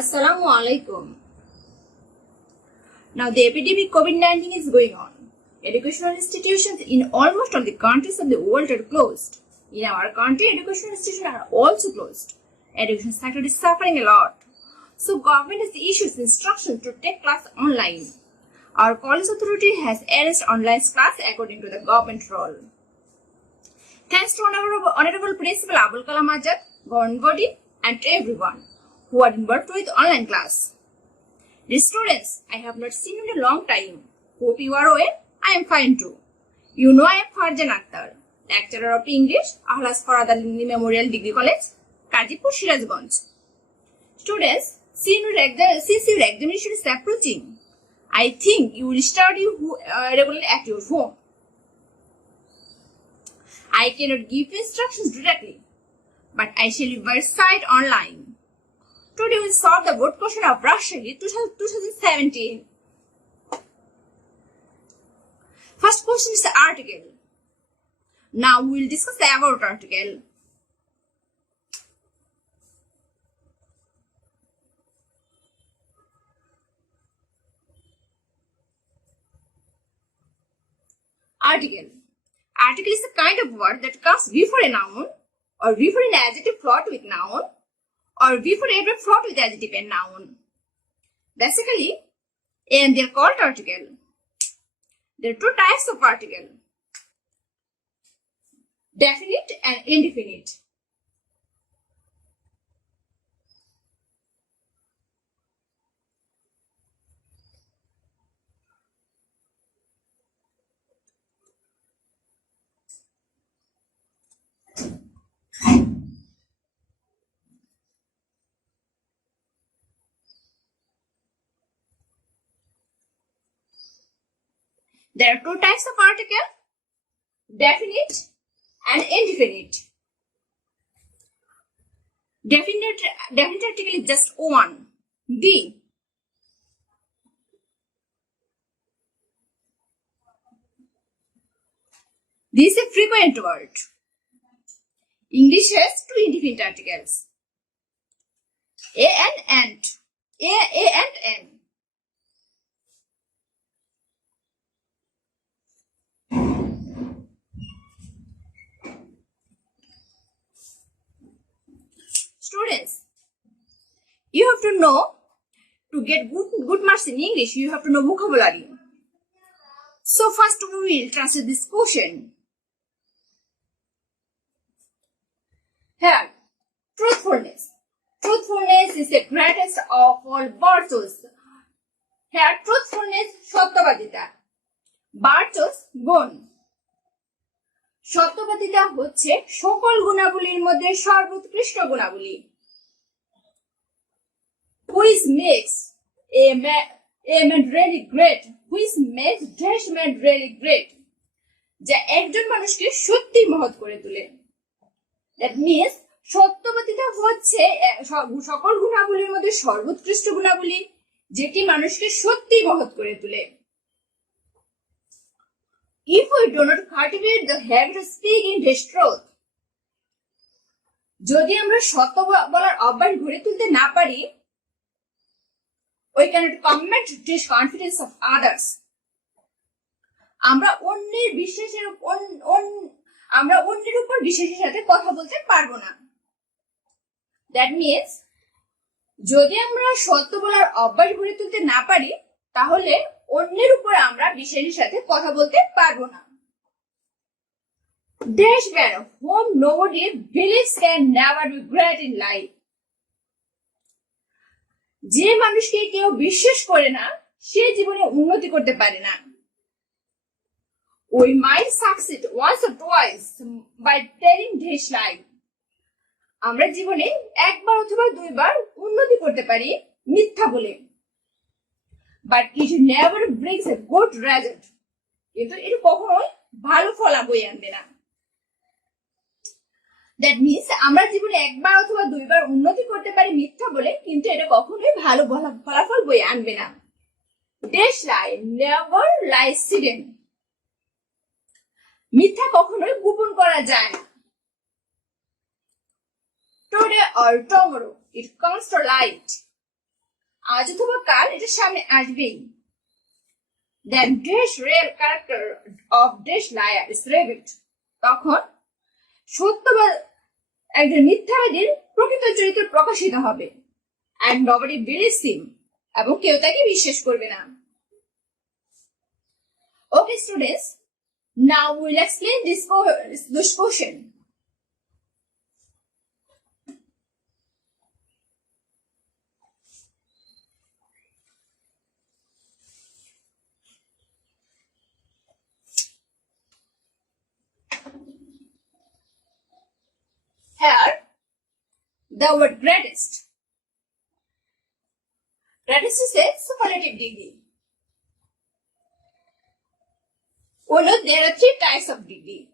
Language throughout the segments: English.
Assalamu alaikum. Now the epidemic COVID-19 is going on. Educational institutions in almost all the countries of the world are closed. In our country, educational institutions are also closed. Education sector is suffering a lot. So government has issued instructions to take class online. Our college authority has arranged online class according to the government rule. Thanks to Honorable Principal Abul Kalam Azad, government body, and everyone who are involved with online class. Dear students, I have not seen you in a long time. Hope you are well. I am fine too. You know I am Farjana Akter, lecturer of English, Ahlas Faradalini Memorial Degree College, Kajipur, Shirazganj. Students, since your examination is approaching, I think you will study regularly at your home. I cannot give instructions directly, but I shall recite online. Today we will solve the board question of Russia 2017. First question is the article. Now we will discuss the about article. Article. Article is a kind of word that comes before a noun or before an adjective fraught with noun or before a verb fraught with adjective and noun. Basically, and they are called article. There are two types of article: definite and indefinite. There are two types of article: definite and indefinite. Definite article is just one. The. This is a frequent word. English has two indefinite articles: a and. A and n. Students, you have to know, to get good marks in English, you have to know vocabulary. So first we will translate this question. Here, truthfulness. Truthfulness is the greatest of all virtues. Here, truthfulness, সত্যবাদিতা. Virtues, গুণ. সত্যবাদিতা হচ্ছে সকল গুণাবলীর মধ্যে সর্বোৎকৃষ্ট গুণাবলী। Which makes a man really great. Which makes dash man really great. যা একজন মানুষকে সত্যি মহৎ করে তোলে। That means সত্যবাদিতা হচ্ছে সকল গুণাবলীর মধ্যে সর্বোৎকৃষ্ট গুণাবলী, যেটি মানুষকে সত্যি মহৎ করে তোলে। If we do not cultivate the habit of speaking the truth, যদি আমরা সত্য বলার অভ্যাস গড়ে তুলতে না পারি, we cannot command the confidence of others. আমরা অন্যের উপর বিশ্বাসের সাথে কথা বলতে পারবো না। That means যদি আমরা সত্য বলার অভ্যাস গড়ে তুলতে না পারি, তাহলে অন্যের উপর আমরা বিশ্বাসের সাথে কথা বলতে পারবো না। Dash man whom nobody believes can never be great in life. যে মানুষকে কেউ বিশ্বাস করে না, সে জীবনে উন্নতি করতে পারে না। We might succeed once or twice by telling dash lie. আমরা জীবনে একবার অথবা দুইবার উন্নতি করতে পারি মিথ্যা বলে। But it never brings a good result. কিন্তু এটা কখনোই ভালো ফল বয়ে আনবে না। That means আমরা জীবনে একবার অথবা দুইবার উন্নতি করতে পারি মিথ্যা বলে, কিন্তু এটা কখনোই ভালো ফলাফল বয়ে আনবে না। Dash lie never lies hidden. মিথ্যা কখনোই গোপন করা যায় না। Today or tomorrow it comes to light. আজ অথবা কাল এটা সামনে আসবেই। Then dash real character of dash liar is revealed. তখন সত্য বা একজন মিথ্যাবাদীর প্রকৃত চরিত্র প্রকাশিত হবে। And nobody believes him. এবং কেউ তাকে বিশ্বাস করবে না। Okay, students. Now we'll explain this question. Here, the word greatest. Greatest is a superlative degree. We know there are 3 types of degree.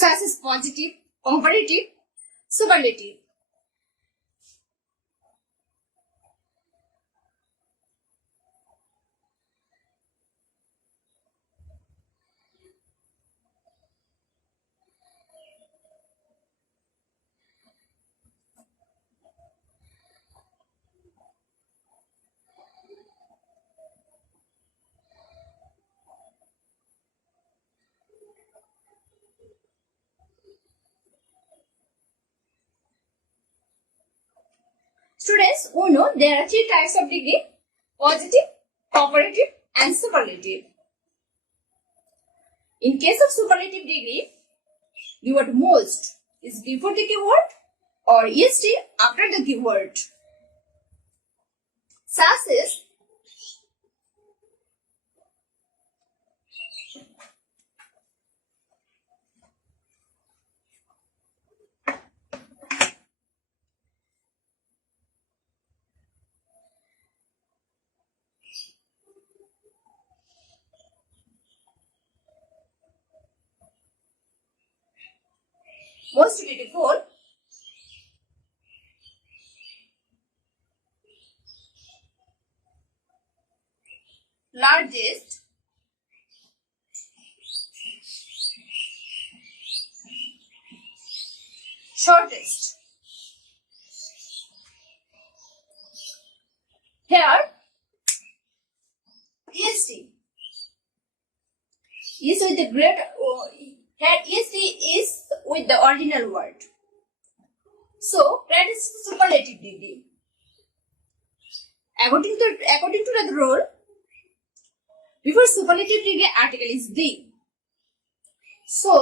Such as positive, comparative, superlative. Students, we know there are 3 types of degree: positive, comparative, and superlative. In case of superlative degree, the word most is before the keyword or est after the keyword. Such as most beautiful, largest, shortest. Here, est is with the great. Here, est is with the ordinal word. So, that is superlative degree. According to the rule, before superlative degree, article is the. So,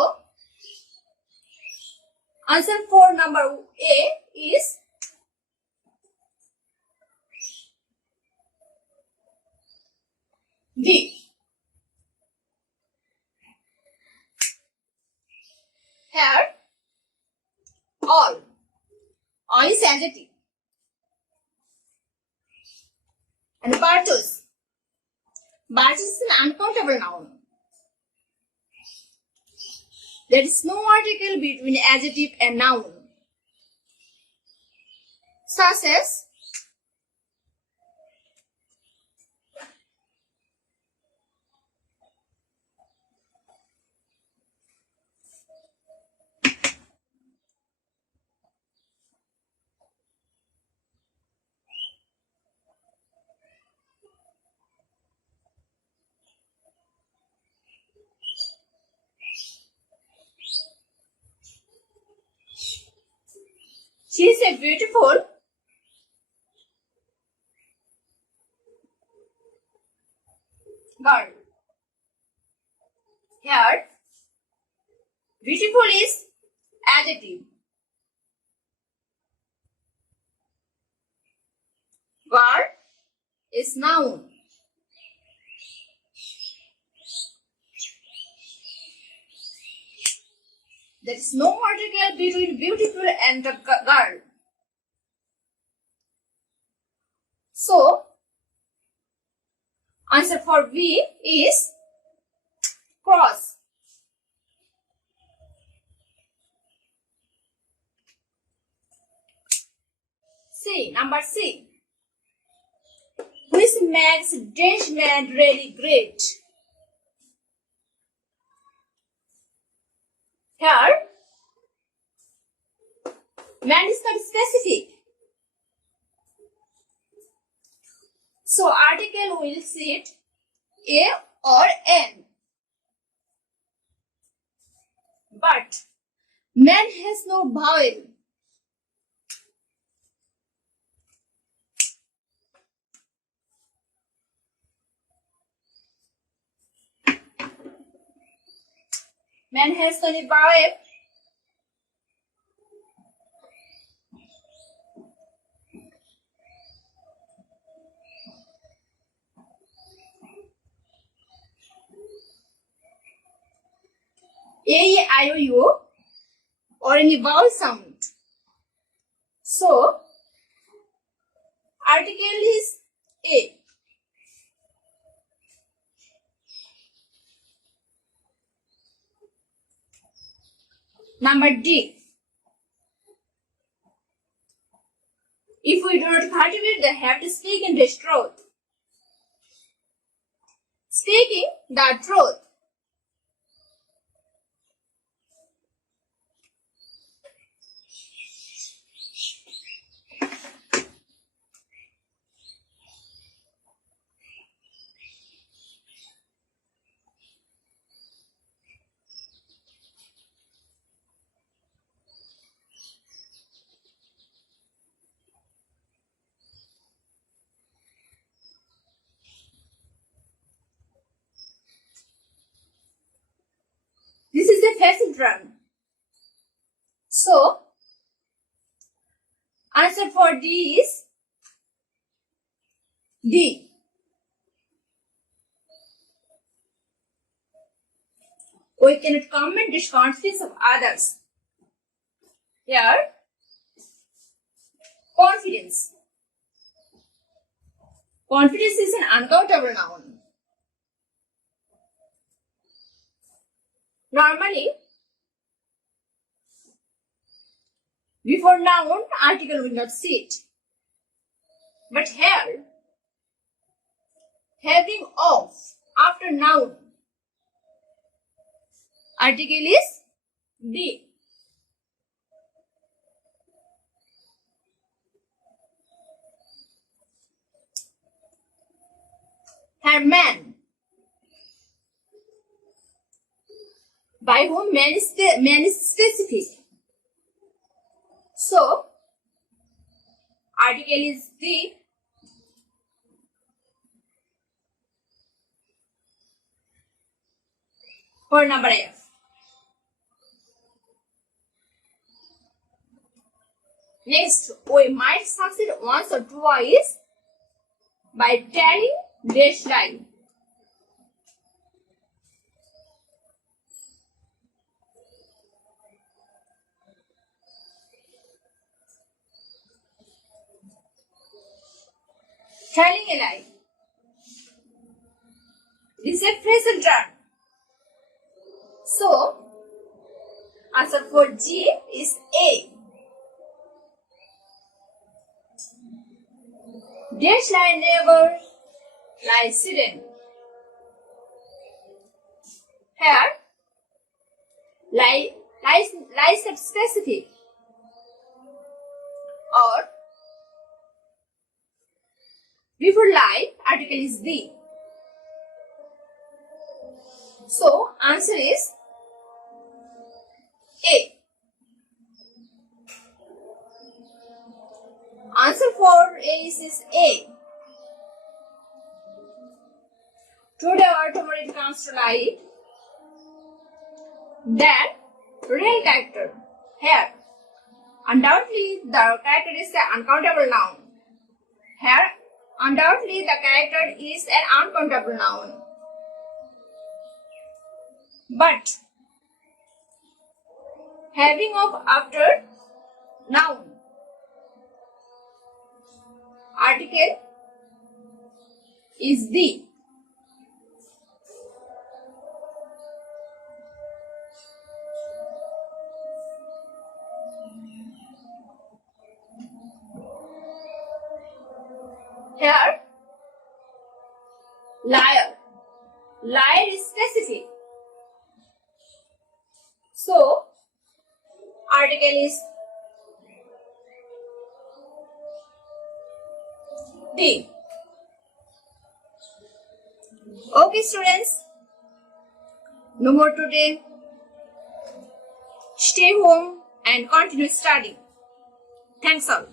answer for number A is D. Here, all is adjective. And Bartos is an uncountable noun. There is no article between adjective and noun. Such as she is a beautiful girl. Here, beautiful is adjective. Girl is noun. There is no article between beautiful and the girl. So, answer for B is cross. C, number C. Which makes dash man really great? Here, man is not specific. So article will sit a or an. But man has no vowel. Man has no vowel. A, I, O, U or any vowel sound. So, article is A. Number D. If we do not cultivate the habit to speak in this truth. Speaking the truth. This is a facet drum. So, answer for D is D. We cannot comment the confidence of others. Here, confidence. Confidence is an uncountable noun. Normally, before noun, article will not sit. But here, having of after noun, article is D. Here, man. By whom man is specific. So, article is D. For number F. Next, we might succeed once or twice by telling dash line. Telling a lie. This is a phrasal term. So, answer for G is A. Dash line never lies hidden. Here, lies not specific. Or, before lie, article is D. So, answer is A. Answer for A is A. Today or tomorrow it comes to light. Then, real character. Here, undoubtedly the character is an uncountable noun. Here, undoubtedly the character is an uncountable noun. But, having of after noun, article is D. Here, liar. Liar is specific. So, article is D. Okay, students. No more today. Stay home and continue studying. Thanks all.